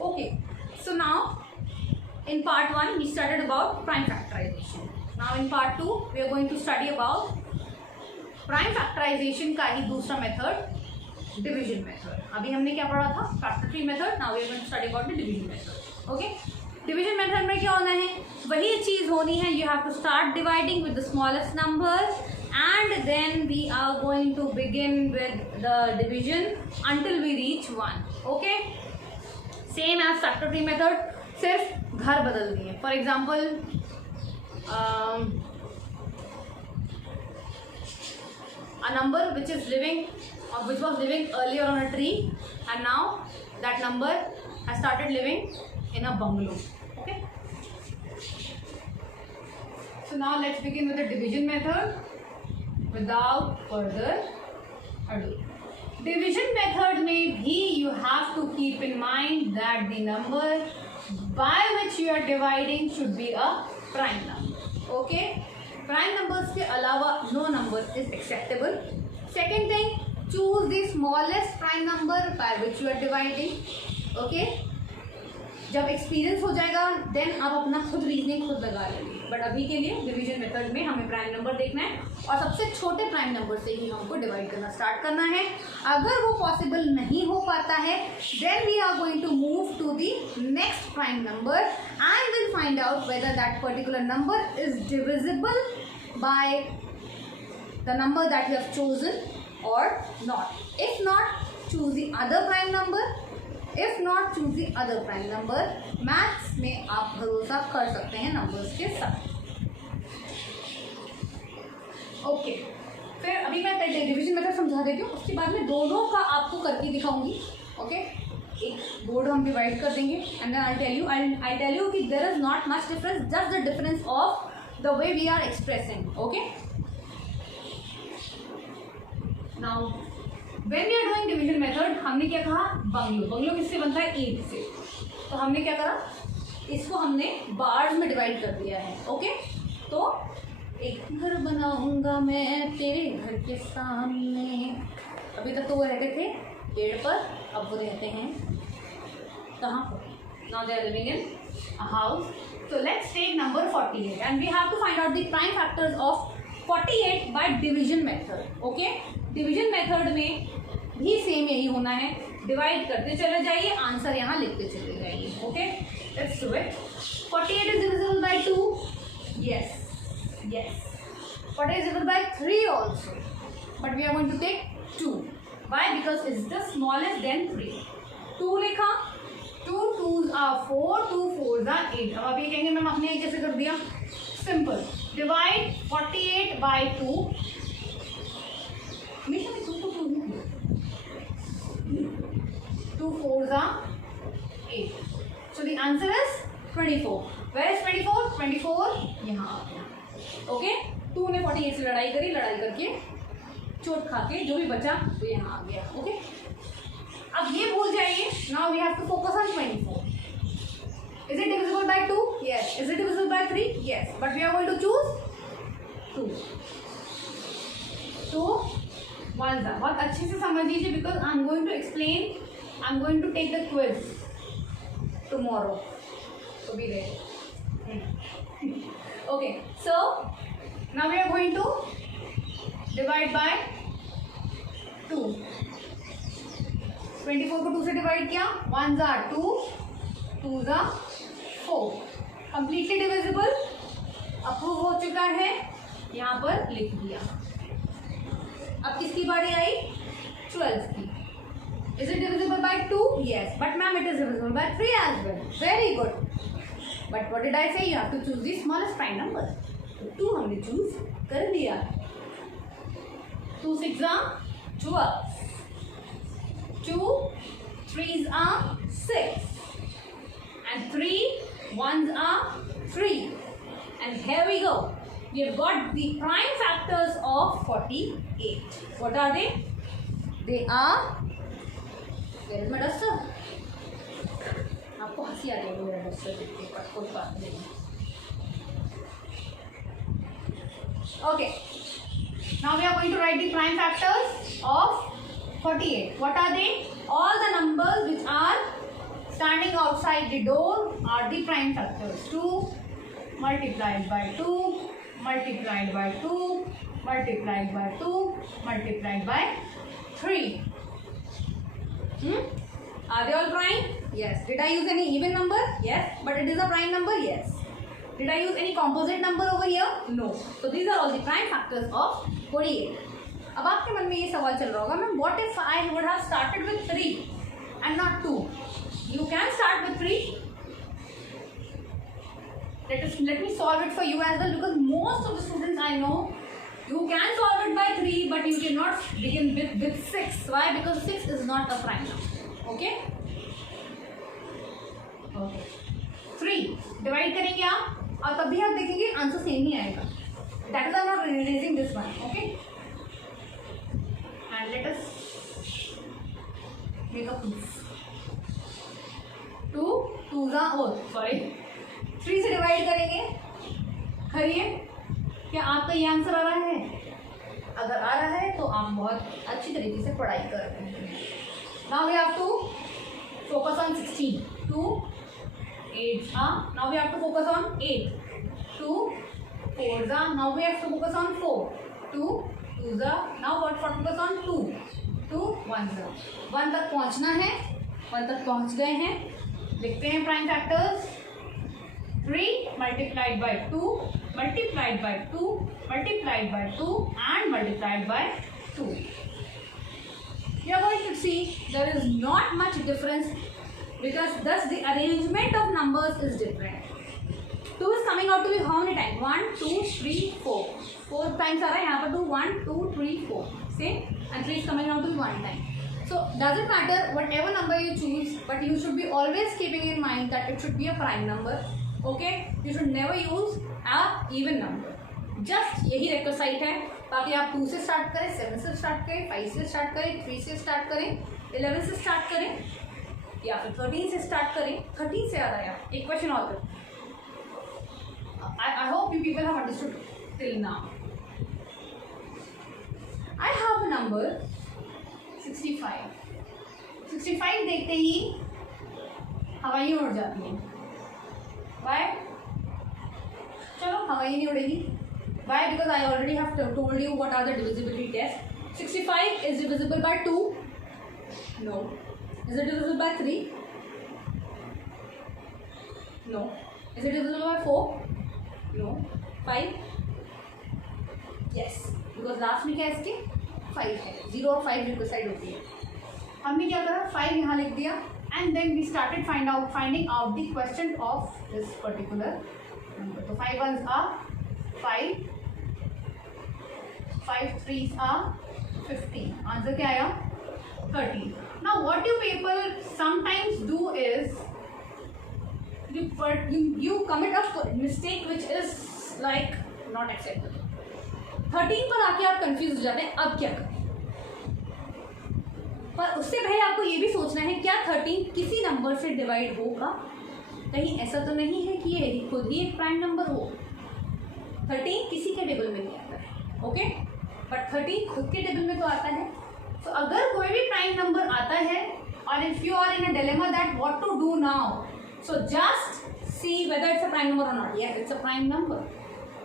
Okay, so now in part 1 we started about prime factorization. Now in part 2 we are going to study about prime factorization का ही दूसरा method division method. अभी हमने क्या पढ़ा था? Factor tree method. Now we are going to study about the division method. Okay, division method में क्या होना है? वही चीज होनी है. You have to start dividing with the smallest number and then we are going to begin with the division until we reach 1. okay, same as factor tree method, सिर्फ घर बदल दिए. for example a number which is living or which was living earlier on a tree and now that number has started living in a bungalow. okay, so now let's begin with the division method without further ado. Division method में भी you have to keep in mind that the number by which you are dividing should be a prime number. okay, prime numbers के अलावा no number is acceptable. second thing, choose the smallest prime number by which you are dividing. okay, जब experience हो जाएगा then आप अपना खुद reasoning खुद लगा लेंगे. बट अभी के लिए डिवीजन मेथड में हमें प्राइम नंबर देखना है और सबसे छोटे प्राइम नंबर से ही हमको डिवाइड करना स्टार्ट करना है. अगर वो पॉसिबल नहीं हो पाता है then we are going to move to the next prime number and will find out whether that particular number is divisible by the number that you have chosen or not. If not, choose the other prime number. If not, choose the other prime number. Maths में आप भरोसा कर सकते हैं numbers के साथ. Okay, फिर अभी मैं डिवीजन मेथड समझा देती हूँ, उसके बाद में दोनों का आपको करके दिखाऊंगी. ओके, एक बोर्ड हम डिवाइड कर देंगे and then I tell you कि there is not much difference, just the difference of the way we are expressing. Okay, now when we are doing division method हमने क्या कहा? बंगलो किससे बनता है? 8 से. तो हमने क्या करा? इसको हमने बार्स में डिवाइड कर दिया है. ओके, तो एक घर बनाऊंगा मैं तेरे घर के सामने. अभी तक तो वो रहते थे पेड़ पर, अब वो रहते हैं कहाँ पर? Now they are living in a house. so let's take number 48 and we have to find out the prime factors of 48 by division method. okay, division method में भी सेम यही होना है. डिवाइड करते चले जाइए, आंसर यहाँ लिखते चले जाइए. Okay, let's do it. 48 is divisible by 2. Yes. 48 is divisible by 3 also, but we are going to take 2. why? because it's the smallest than 3. 2 लिखा, 2 2s are 4, 2 4s are 8. अब आप ये कहेंगे मैम आपने कैसे कर दिया? Simple, divide 48 by 2. हमेशा में 2 4s are 8. so the answer is 24. where is 24? 24 यहाँ आ गया. ओके, 2 ने 48 से लड़ाई करके चोट खा के जो भी बचा वो यहाँ आ गया. ओके, अब ये भूल जाइए. Now we have to focus on 24. Is it divisible by 2? Yes. Is it divisible by 3? Yes. But we are going to choose 2. तो बहुत अच्छे से समझ लीजिए because I am going to explain. I am going to take the quiz tomorrow, so be ready. okay, so now we are going to divide by 2. 24 को 2 से divide किया, 1s are 2, 2s are 4. completely divisible, approve हो चुका है, यहाँ पर लिख दिया. अब किसकी बारी आई? 12 की. Is it divisible by 2? Yes. But ma'am, it is divisible by 3 as well. Very good. But what did I say? You have to choose the smallest prime number. 2 हमने choose कर दिया. 2 6s are 12. 2 3s are 6. And 3 1s are 3. And here we go. We have got the prime factors of 48. What are they? They are, where is my duster? आपको हंसी आ जाएगी मेरा duster देखते, पर कोई बात नहीं. Okay, now we are going to write the prime factors of 48. What are they? All the numbers which are standing outside the door are the prime factors. 2 multiplied by 2 multiplied by 2 multiplied by 2 multiplied by 3. Are they all prime? Yes. Did I use any even number? Yes. But it is a prime number? Yes. Did I use any composite number over here? No. So these are all the prime factors of 48. अब आपके मन में ये सवाल चल रहा होगा ma'am, what if I would have started with 3 and not 2? You can start with 3. Let me solve it for you as well, because most of the students I know, you can solve it by 3, but you cannot begin with 6. Why? Because 6 is not a prime number. Okay? Okay. 3 divide करेंगे आप, और तभी आप देखेंगे answer same ही आएगा. That is why I am not erasing this one. Okay? And let us make a proof. 3 से divide करेंगे. करिए, क्या आपका ये आंसर आ रहा है? अगर आ रहा है तो आप बहुत अच्छी तरीके से पढ़ाई कर रहे हैं. Now we have to focus on 16. 2 8 now we have to focus on 8. 2 4 now we have to focus on 4. 2 2 now what focus on 2. 2 1 1 तक पहुंचना है. 1 तक पहुंच गए हैं. लिखते हैं prime factors. 3 multiplied by 2 multiplied by 2 multiplied by 2 and multiplied by 2. You are going to see there is not much difference, because thus the arrangement of numbers is different. 2 is coming out to be how many times? 1 2 3 4. 4 times आ रहा है यहाँ पर. 2 1 2 3 4 same, and 3 is coming out to be 1 time. So doesn't matter whatever number you choose, but you should be always keeping in mind that it should be a prime number. Okay? You should never use a even number. Just यही requisite है. ताकि आप 2 से start करें, 7 से start करें, 5 से start करें, 3 से स्टार्ट करें, 11 से स्टार्ट करें, या फिर 13 से स्टार्ट करें. 13 से आ रहा है. एक क्वेश्चन और करें. I hope you people have understood till now. I have a number 65. 65 देखते ही हवाई उड़ जाती है. Why? चलो हवाई नहीं उड़ेगी. Why? Because I already have told you what are the divisibility tests. 65 is divisible by 2. No. Is it divisible by 3? No. Is it divisible by 4? No. 5? Yes. Because last में क्या है इसके? 5 है. 0 और 5 डिसाइड होती है. हमने क्या करा? 5 यहाँ लिख दिया, and then we started finding out the question of this particular number. So 5 ones are 5. 5 3s are 15. Answer क्या आया? 13. Now what you people sometimes do is you commit a mistake which is like not acceptable. 13 पर आके आप confuse हो जाते हैं. अब क्या करें? पर उससे पहले आपको ये भी सोचना है, क्या 13 किसी नंबर से डिवाइड होगा? कहीं ऐसा तो नहीं है कि ये खुद ही एक प्राइम नंबर हो. 13 किसी के टेबल में नहीं आता है. ओके, बट 13 खुद के टेबल में तो आता है. तो अगर कोई भी प्राइम नंबर आता है, और if you are in a dilemma that what to do now, so just see whether it's a prime number or not. Yes, it's a prime number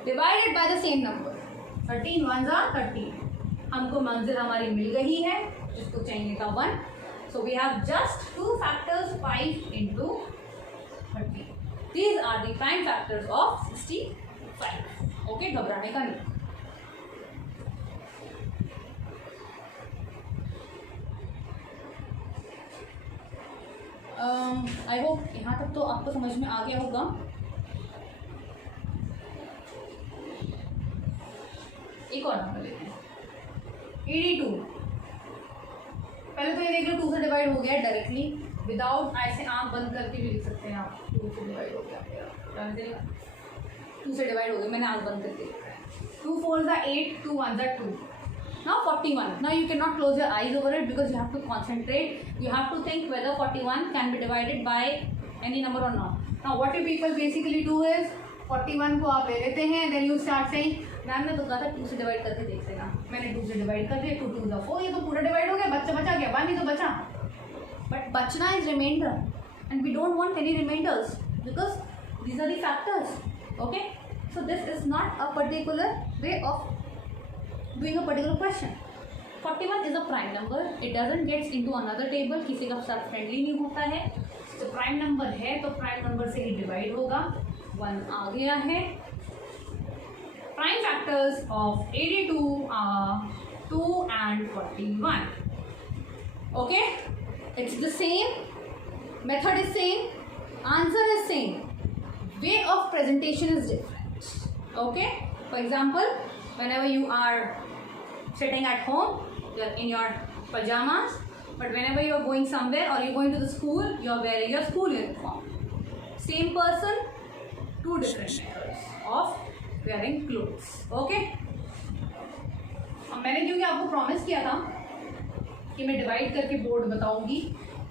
divided by the same number. 13 1s are 13. हमको मंजिल हमारी मिल गई है, जिसको चाहिए था 1. So we have just 2 factors 5 into 13. These are the prime factors of 65. Okay, घबराने का नहीं. आई होप यहाँ तक तो आपको समझ में आ गया होगा. एक और नंबर लेते हैं. 82. पहले तो ये देख लो 2 से डिवाइड हो गया डायरेक्टली, विदाउट ऐसे आंख बंद करके भी लिख सकते हैं आप. 2 से डिवाइड हो गया. 2 से डिवाइड हो गया, मैंने आंख बंद करके लिखा है. 2 4s are 8, 2 1s are 2. Now 41. Now you cannot close your eyes over it because you have to concentrate. You have to think whether 41 can be divided by any number or not. Now what you people basically do is 41 को आप ले लेते हैं, then you start saying, ma'am ने तो कहा था 2 से डिवाइड करके देख लेना. मैंने 2 से डिवाइड कर दिया. 2 2 4, ये तो पूरा डिवाइड हो गया. बच्चा बचा गया, 1 ही तो बचा. बट बचना is reminder. and we don't want any remainders because these are the factors. Okay, so this is not a particular way of doing a particular question. 41 is a prime number. It doesn't get into another table. किसी का साथ friendly नहीं होता है. तो prime number है तो prime number से ही डिवाइड होगा. 1 आ गया है. Prime factors of 82 are 2 and 41. Okay, it's the same. Method is same. Answer is same. Way of presentation is different. Okay, for example, whenever you are sitting at home, you're in your pajamas, but whenever you're going somewhere or you're going to the school, you're wearing your school uniform. Same person, two different methods of wearing clothes. Okay, मैंने क्योंकि आपको promise किया था कि मैं divide करके board बताऊंगी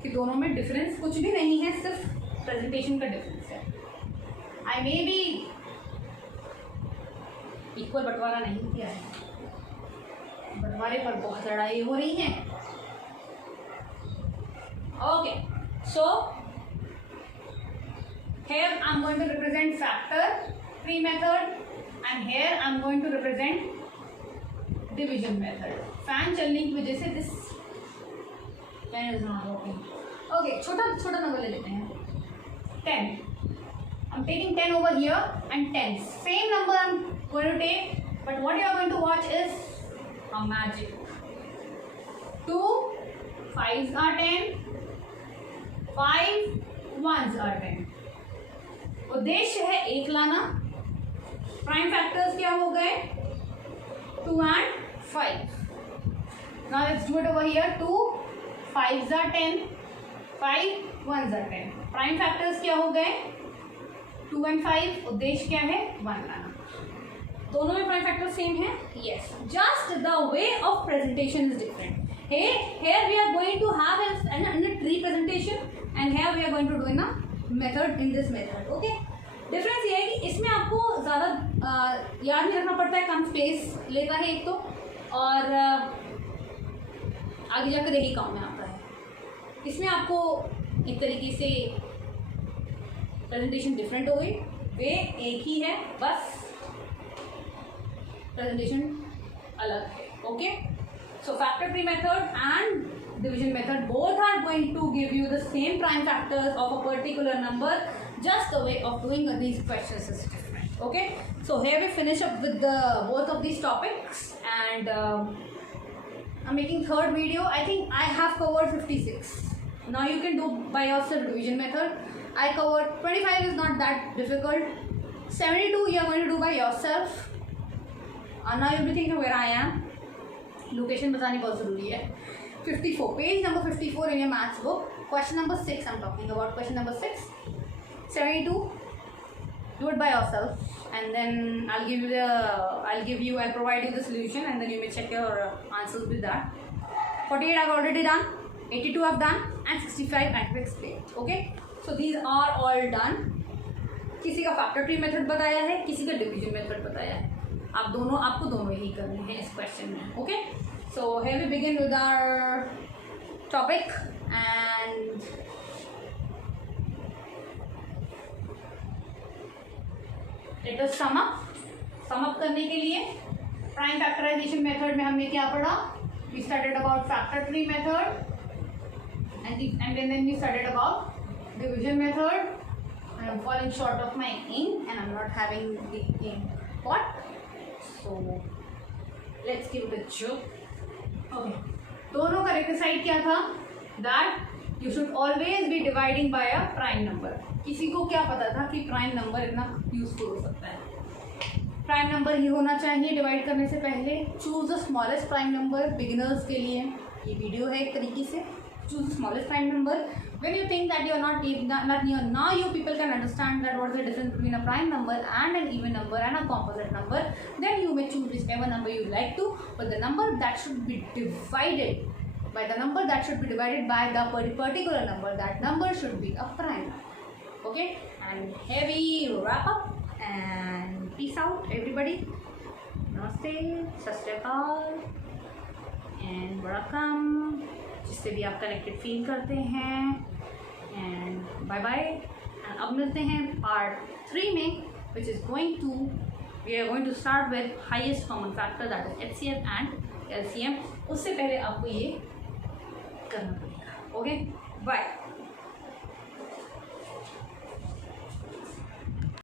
कि दोनों में डिफरेंस कुछ भी नहीं है, सिर्फ प्रेजेंटेशन का डिफरेंस है. आई मे बी इक्वल बंटवारा नहीं किया है, बंटवारे पर बहुत लड़ाई हो रही है. Okay, so here I'm going to represent factor tree method and here I'm going to represent division method. Fan चलने की वजह से this pen is not working. Okay, छोटा नंबर ले लेते हैं. 10. I'm taking 10 over here and 10. Same number I'm going to take, but what you are going to watch is a magic. 2 5s are 10. 5 1s are 10. उद्देश्य है एक लाना. Prime factors क्या हो गए? 2 and 5. Now let's do it over here. 2 5s are 10. 5 1s are 10. Prime factors क्या हो गए? 2 and 5. उद्देश्य क्या है? 1 लाना. दोनों में प्राइम फैक्टर सेम है? Yes. Just the way of presentation is different. Here we are going to have in a tree presentation, and here we are going to do in a method, in this method. Okay. Difference ये है कि इसमें आपको ज़्यादा याद नहीं रखना पड़ता है, कम स्पेस लेता है एक तो, और आगे जाकर यही काम में आता है. इसमें आपको एक तरीके से प्रेजेंटेशन डिफरेंट हो गई. वे एक ही है, बस प्रेजेंटेशन अलग है. Okay, so factor tree method and division method both are going to give you the same prime factors of a particular number. Just the way of doing these questions is different. Okay, so here we finish up with the both of these topics, and I'm making third video. I think I have covered 56. Now you can do by yourself division method. I covered 25 is not that difficult. 72 you are going to do by yourself. Now you'll be thinking where I am. Location बतानी बहुत ज़रूरी है. 54, page number 54 in your maths book. Question number 6 I'm talking about. Question number 6. 72. Do it by yourself, and then I'll provide you the solution, and then you may check your answers with that. 48 I've already done. 82 I've done, and 65 I've explained. Okay. So these are all done. किसी का factor tree method बताया है, किसी का division method बताया है. आपको दोनों ही करने हैं इस क्वेश्चन में. Okay. So here we begin with our topic, and let us sum up. करने के लिए प्राइम फैक्टराइजेशन मेथड में हमने क्या पढ़ा? We studied about factor tree method, and then we studied about division method. I am falling short of my ink, and I am not having the ink pot. So let's give it a joke. Okay. दोनों का requisite क्या था? That you should always be dividing by a prime number. किसी को क्या पता था कि प्राइम नंबर इतना यूजफुल हो सकता है? प्राइम नंबर ही होना चाहिए डिवाइड करने से पहले. Choose the smallest prime number. Beginners के लिए ये वीडियो है एक तरीके से. Choose the smallest prime number. When you think that you are not now you people can understand that what is the difference between a prime number and an even number and a composite number, then you may choose whichever number you like to, but the number that should be divided by the particular number, that number should be a prime number. Okay, and here we wrap up, and peace out everybody. Namaste, Sat Sri Akal, and welcome. जिससे भी आप connected feel करते हैं, and bye bye. And अब मिलते हैं part 3 में, which is going to we are going to start with highest common factor, that is HCF and LCM। उससे पहले आपको ये करना पड़ेगा। Okay, bye.